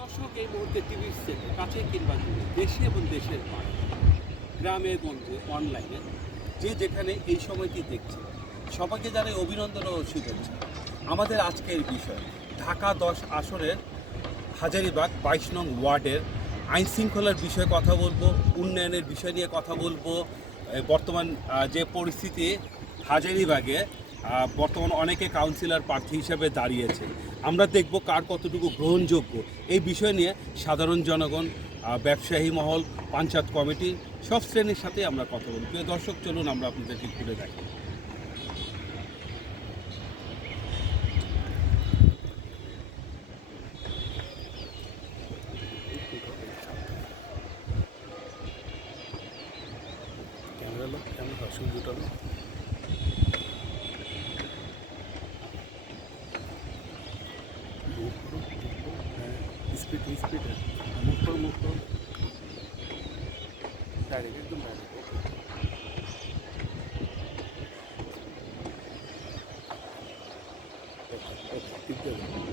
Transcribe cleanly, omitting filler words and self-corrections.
দর্শক এই মুহূর্তে টিভি সেটে কাছে কিংবা দূরে দেশে এবং দেশের বাইরে গ্রামে গঞ্জে অনলাইনে যে যেখানে এই সময়টি দেখছে সবাইকে জানাই অভিনন্দন ও শুভেচ্ছা। আমাদের আজকের বিষয় ঢাকা 10 আসরের হাজারীবাগ 22 নং ওয়ার্ডের আইন শৃঙ্খলার বিষয়ে কথা বলবো, উন্নয়নের বিষয় নিয়ে কথা বলবো। বর্তমান যে পরিস্থিতি হাজারীবাগে বর্তমান অনেকে কাউন্সিলর প্রার্থী হিসেবে দাঁড়িয়েছে, আমরা দেখব কার কতটুকু গ্রহণযোগ্য এই বিষয় নিয়ে সাধারণ জনগণ, ব্যবসায়ী মহল, পঞ্চায়েত কমিটি সব শ্রেণীর সাথে আমরা কথা বলব। প্রিয় দর্শক, চলুন আমরা আপনাদেরকে ঘুরে দেখি। ক্যামেরা লোক কেমন হসুল জুটালো স্পিড স্পিড মুখ ডাইরেক্ট একদম ডাইরেক্ট। ওকে ওকে ঠিক আছে।